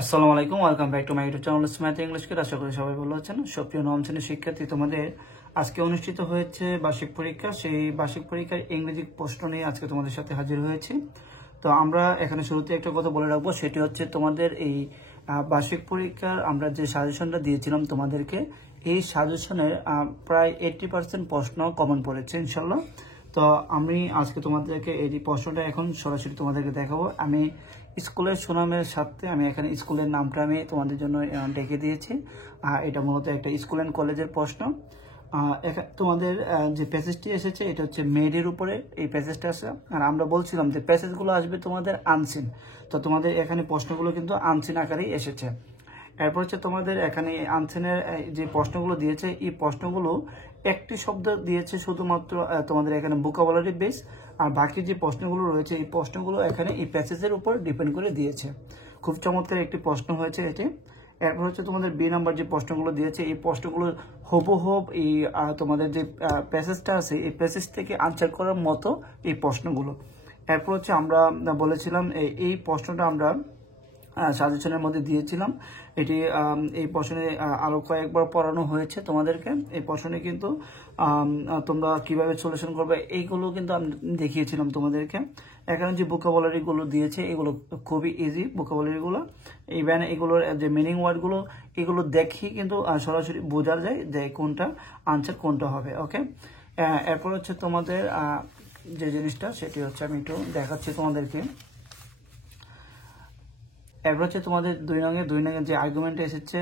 আসসালামু আলাইকুম, welcome back to my YouTube channel smart English kid. আশা করি সবাই ভালো আছেন। সুপ্রিয় নবম শ্রেণীর শিক্ষার্থী, তোমাদের আজকে অনুষ্ঠিত হয়েছে বার্ষিক পরীক্ষা। সেই বার্ষিক পরীক্ষার ইংরেজি প্রশ্ন নিয়ে আজকে তোমাদের সাথে হাজির হয়েছি। তো আমরা এখানে শুরুতে একটা কথা বলে রাখবো, সেটি হচ্ছে তোমাদের এই বার্ষিক পরীক্ষার আমরা যে সাজেশনটা দিয়েছিলাম তোমাদেরকে, এই সাজেশনের প্রায় 80% প্রশ্ন কমন পড়েছে ইনশাল্লাহ। তো আমি আজকে তোমাদেরকে এই প্রশ্নটা এখন সরাসরি তোমাদেরকে দেখাবো। আমি স্কুলের সুনামের সাথে আমি এখানে স্কুলের নামটা আমি তোমাদের জন্য ডেকে দিয়েছি। এটা মূলত একটা স্কুল অ্যান্ড কলেজের প্রশ্ন। তোমাদের যে প্যাসেজটি এসেছে এটা হচ্ছে মেডের উপরে এই প্যাসেজটা আছে। আর আমরা বলছিলাম যে প্যাসেজগুলো আসবে তোমাদের আনসিন, তো তোমাদের এখানে প্রশ্নগুলো কিন্তু আনসিন আকারেই এসেছে। এরপর হচ্ছে তোমাদের এখানে আনসিনের যে প্রশ্নগুলো দিয়েছে, এই প্রশ্নগুলো একটি শব্দ দিয়েছে শুধুমাত্র তোমাদের এখানে ভোকাবুলারি বেস, আর বাকি যে প্রশ্নগুলো রয়েছে এই প্রশ্নগুলো এখানে এই প্যাসেজের উপর ডিপেন্ড করে দিয়েছে। খুব চমৎকার একটি প্রশ্ন হয়েছে এটি। এরপর হচ্ছে তোমাদের বি নাম্বার যে প্রশ্নগুলো দিয়েছে, এই প্রশ্নগুলো হুবহুব এই তোমাদের যে প্যাসেজটা আছে এই প্যাসেজ থেকে আনসার করার মতো এই প্রশ্নগুলো। এরপর হচ্ছে আমরা বলেছিলাম এই প্রশ্নটা আমরা সাজেশনের মধ্যে দিয়েছিলাম। এটি এই প্রশ্নে আরো কয়েকবার পড়ানো হয়েছে তোমাদেরকে। এই প্রশ্নে কিন্তু তোমরা কিভাবে সলিউশন করবে এইগুলো কিন্তু আমি দেখিয়েছিলাম তোমাদেরকে। এখানে যে ভোকাবুলারি গুলো দিয়েছে এগুলো খুবই ইজি ভোকাবুলারি গুলো। ইভেন এগুলোর যে মিনিং ওয়ার্ড গুলো এগুলো দেখি কিন্তু সরাসরি বোঝা যায় যে কোনটা আনসার কোনটা হবে। ওকে, এরপর হচ্ছে তোমাদের যে জিনিসটা সেটি হচ্ছে আমি একটু দেখাচ্ছি তোমাদেরকে। এরপর হচ্ছে তোমাদের দুই নঙে যে আর্গুমেন্ট এসেছে,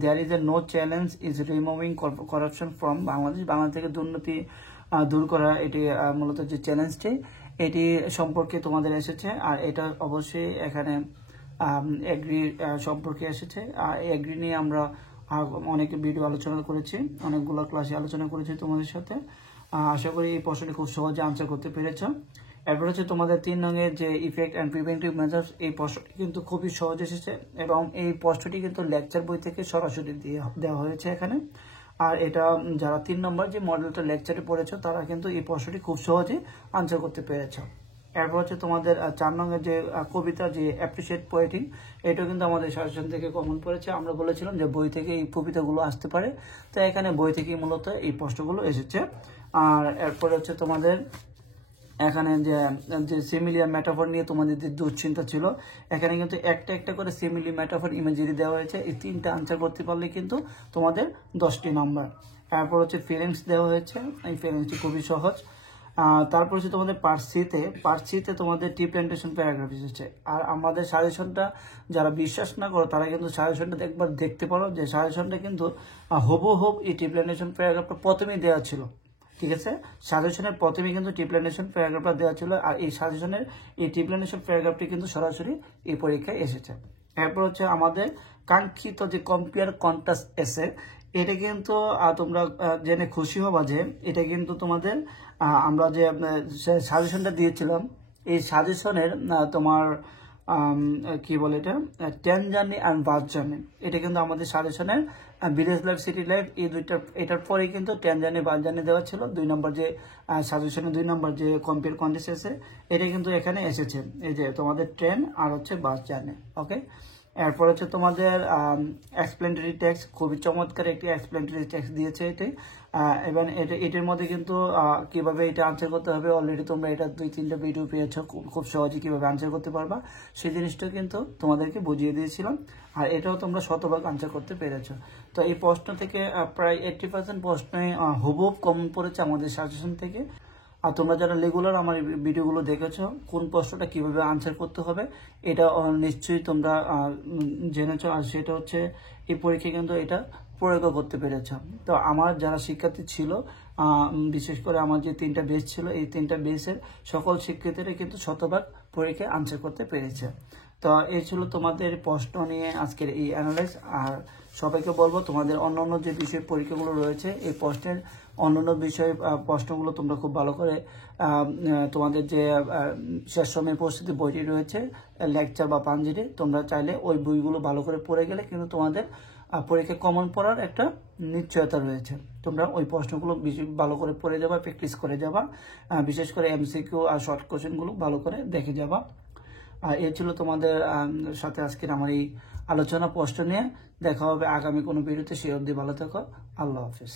there is a no challenge is removing corruption from Bangladesh. Bangladesh থেকে দুর্নীতি দূর করা, এটি মূলত যে চ্যালেঞ্জটি এটি সম্পর্কে তোমাদের এসেছে। আর এটা অবশ্যই এখানে এগ্রি সম্পর্কে এসেছে। আর এগ্রি নিয়ে আমরা অনেক ভিডিও আলোচনা করেছি, অনেকগুলো ক্লাসে আলোচনা করেছি তোমাদের সাথে। আশা করি এই প্রশ্নটি খুব সহজে আনসার করতে পেরেছ। এরপর হচ্ছে তোমাদের 3 নঙের যে ইফেক্ট অ্যান্ড প্রিভেন্টিভ মেজার্স, এই প্রশ্নটি কিন্তু খুবই সহজ এসেছে এবং এই প্রশ্নটি কিন্তু লেকচার বই থেকে সরাসরি দেওয়া হয়েছে এখানে। আর এটা যারা 3 নম্বর যে মডেলটা লেকচারে পড়েছো তারা কিন্তু এই প্রশ্নটি খুব সহজে আনসার করতে পেরেছ। এরপর হচ্ছে তোমাদের 4 নঙের যে কবিতা যে অ্যাপ্রিসিয়েট পোয়েটিং, এটাও কিন্তু আমাদের সাজেশন থেকে কমন পড়েছে। আমরা বলেছিলাম যে বই থেকে এই কবিতাগুলো আসতে পারে, তো এখানে বই থেকেই মূলত এই প্রশ্নগুলো এসেছে। আর এরপর হচ্ছে তোমাদের এখানে যে সিমিলি আর মেটাফর নিয়ে তোমাদের যে দুশ্চিন্তা ছিল, এখানে কিন্তু একটা একটা করে সিমিলি মেটাফর ইমেজেরি দেওয়া হয়েছে। এই 3টা আনসার করতে পারলে কিন্তু তোমাদের 10টি নাম্বার। তারপর হচ্ছে ফিলিংস দেওয়া হয়েছে, এই ফিলিংসটি খুবই সহজ। তারপর হচ্ছে তোমাদের পার্ট সিতে তোমাদের টি প্ল্যান্টেশন প্যারাগ্রাফ এসেছে। আর আমাদের সাজেশনটা যারা বিশ্বাস না করো তারা কিন্তু সাজেশনটা একবার দেখতে পারো, যে সাজেশনটা কিন্তু হুবহুব এই টি প্ল্যান্টেশন প্যারাগ্রাফটা প্রথমেই দেওয়া ছিল। ঠিক আছে, সাজেশনের প্রথমে কিন্তু টিপ্লানেশন প্যারাগ্রাফটা দেওয়া ছিল। আর এই সাজেশনের এই টিপ্লানেশন প্যারাগ্রাফটি কিন্তু সরাসরি এই পরীক্ষায় এসেছে। এরপর হচ্ছে আমাদের কাঙ্ক্ষিত যে কম্পেয়ার কন্ট্রাস্ট এসে, এটা কিন্তু তোমরা জেনে খুশি হবা যে এটা কিন্তু তোমাদের আমরা যে সাজেশনটা দিয়েছিলাম এই সাজেশনের তোমার কি বলে এটা train journey and bus journey, এটা কিন্তু আমাদের সাজেশনের ভিলেজ লাইফ সিটি লাইফ এই দুইটা, এটার পরে কিন্তু ট্রেন জার্নি বাস জার্নি দেওয়া ছিল। 2 নম্বর যে সাজেশনে 2 নম্বর যে কম্পেয়ার কন্টেস্ট এসে, এটা কিন্তু এখানে এসেছে, এই যে তোমাদের ট্রেন আর হচ্ছে বাস জার্নি। ওকে, এরপর হচ্ছে তোমাদের এক্সপ্লেনেটরি টেক্সট, খুবই চমৎকার একটি এক্সপ্লেনেটরি টেক্সট দিয়েছে এটি। এবং এটার মধ্যে কিন্তু কিভাবে এটা আনসার করতে হবে অলরেডি তোমরা এটা 2-3টা ভিডিও পেয়েছো, খুব সহজে কিভাবে আনসার করতে পারবা সেই জিনিসটা কিন্তু তোমাদেরকে বুঝিয়ে দিয়েছিলাম। আর এটাও তোমরা শতভাগ আনসার করতে পেরেছো। তো এই প্রশ্ন থেকে প্রায় 80% প্রশ্নই হুবহুব কমন পড়েছে আমাদের সাজেশন থেকে। আর তোমরা যারা রেগুলার আমার ভিডিওগুলো দেখেছো, কোন প্রশ্নটা কিভাবে আনসার করতে হবে এটা নিশ্চয়ই তোমরা জেনেছো। আর সেটা হচ্ছে এই পরীক্ষায় কিন্তু এটা প্রয়োগ করতে পেরেছ। তো আমার যারা শিক্ষার্থী ছিল, বিশেষ করে আমার যে 3টা বেচ ছিল, এই 3টা বেচের সকল শিক্ষার্থীরা কিন্তু শতভাগ পরীক্ষায় আনসার করতে পেরেছে। তো এই ছিল তোমাদের প্রশ্ন নিয়ে আজকের এই অ্যানালাইজ। আর সবাইকে বলবো তোমাদের অন্যান্য যে বিষয় পরীক্ষাগুলো রয়েছে এই প্রশ্নের অন্যান্য বিষয় প্রশ্নগুলো তোমরা খুব ভালো করে তোমাদের যে শেষ সময়ের প্রস্তুতি বইটি রয়েছে লেকচার বা পাঞ্জিটি, তোমরা চাইলে ওই বইগুলো ভালো করে পড়ে গেলে কিন্তু তোমাদের পরীক্ষায় কমন পড়ার একটা নিশ্চয়তা রয়েছে। তোমরা ওই প্রশ্নগুলো ভালো করে পড়ে যাবা, প্র্যাকটিস করে যাবা, বিশেষ করে এমসিকিউ আর শর্ট কোশ্চেনগুলো ভালো করে দেখে যাবা। এ ছিল তোমাদের সাথে আজকের আমার এই আলোচনা পোস্ট নিয়ে। দেখা হবে আগামী কোনো ভিডিওতে। সে অবধি ভালো থেকো। আল্লাহ হাফিজ।